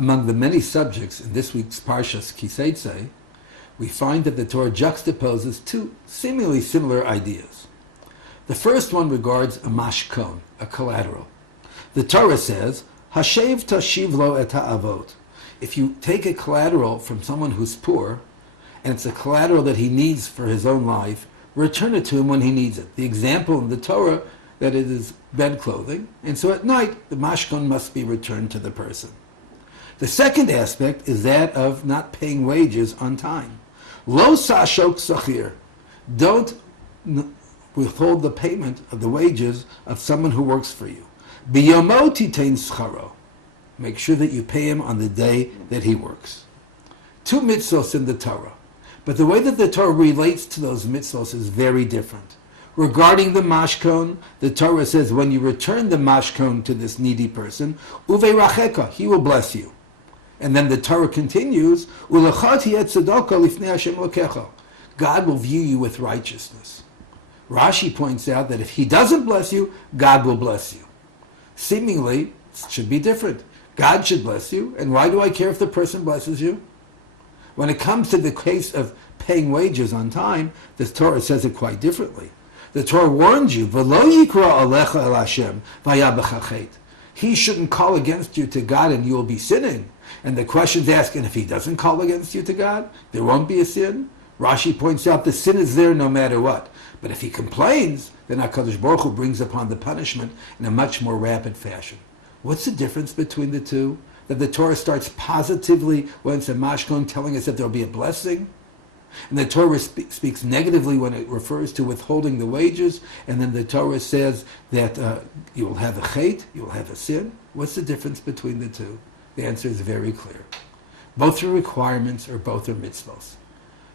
Among the many subjects in this week's Parshas Setze, we find that the Torah juxtaposes two seemingly similar ideas. The first one regards a mashkon, a collateral. The Torah says, Hashev tashiv lo et ha'avot. If you take a collateral from someone who's poor, and it's a collateral that he needs for his own life, return it to him when he needs it. The example in the Torah that it is bed clothing, and so at night the mashkon must be returned to the person. The second aspect is that of not paying wages on time. Lo sashok sachir. Don't withhold the payment of the wages of someone who works for you. Biyomo titein scharo. Make sure that you pay him on the day that he works. Two mitzvos in the Torah. But the way that the Torah relates to those mitzvos is very different. Regarding the mashkon, the Torah says when you return the mashkon to this needy person, uveiracheka, he will bless you. And then the Torah continues, God will view you with righteousness. Rashi points out that if he doesn't bless you, God will bless you. Seemingly, it should be different. God should bless you, and why do I care if the person blesses you? When it comes to the case of paying wages on time, the Torah says it quite differently. The Torah warns you, "V'lo yikra alecha el Hashem v'yabachachet." He shouldn't call against you to God and you will be sinning. And the question's asked, and if he doesn't call against you to God, there won't be a sin? Rashi points out the sin is there no matter what. But if he complains, then HaKadosh Baruch Hu brings upon the punishment in a much more rapid fashion. What's the difference between the two? That the Torah starts positively when it's a mashkon, telling us that there will be a blessing, and the Torah speaks negatively when it refers to withholding the wages, and then the Torah says that you will have a chait, you will have a sin. What's the difference between the two? The answer is very clear. Both are requirements, or both are mitzvos.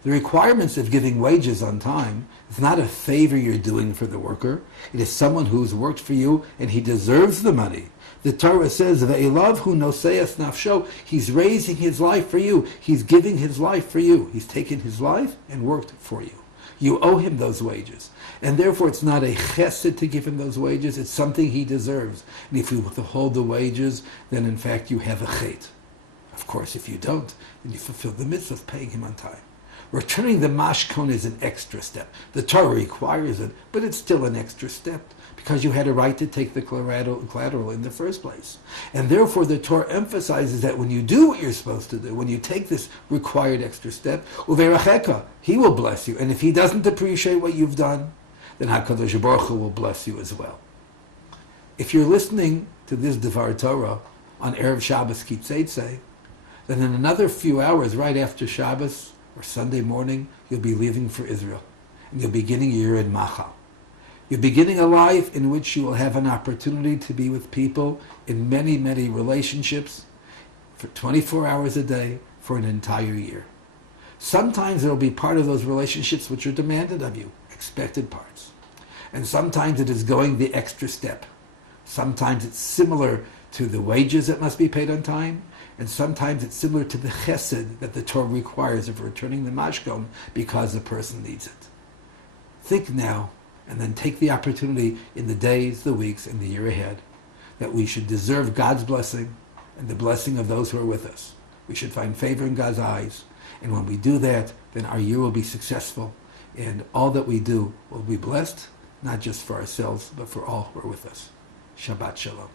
The requirements of giving wages on time is not a favor you're doing for the worker. It is someone who's worked for you and he deserves the money. The Torah says, "Ve'elav hu noseas nafsho." He's raising his life for you. He's giving his life for you. He's taken his life and worked for you. You owe him those wages. And therefore it's not a chesed to give him those wages. It's something he deserves. And if you withhold the wages, then in fact you have a chet. Of course, if you don't, then you fulfill the mitzvah of paying him on time. Returning the mashkon is an extra step. The Torah requires it, but it's still an extra step because you had a right to take the collateral in the first place. And therefore the Torah emphasizes that when you do what you're supposed to do, when you take this required extra step, uveiracheka, he will bless you. And if he doesn't appreciate what you've done, then HaKadosh Baruch Hu will bless you as well. If you're listening to this Devar Torah on Erev Shabbos Setze, then in another few hours right after Shabbos, or Sunday morning, you'll be leaving for Israel. And you'll be beginning a year in Machal. You're beginning a life in which you will have an opportunity to be with people in many, many relationships for 24 hours a day for an entire year. Sometimes there will be part of those relationships which are demanded of you, expected parts. And sometimes it is going the extra step. Sometimes it's similar to the wages that must be paid on time, and sometimes it's similar to the chesed that the Torah requires of returning the mashkon because the person needs it. Think now, and then take the opportunity in the days, the weeks, and the year ahead that we should deserve God's blessing and the blessing of those who are with us. We should find favor in God's eyes, and when we do that, then our year will be successful, and all that we do will be blessed, not just for ourselves, but for all who are with us. Shabbat Shalom.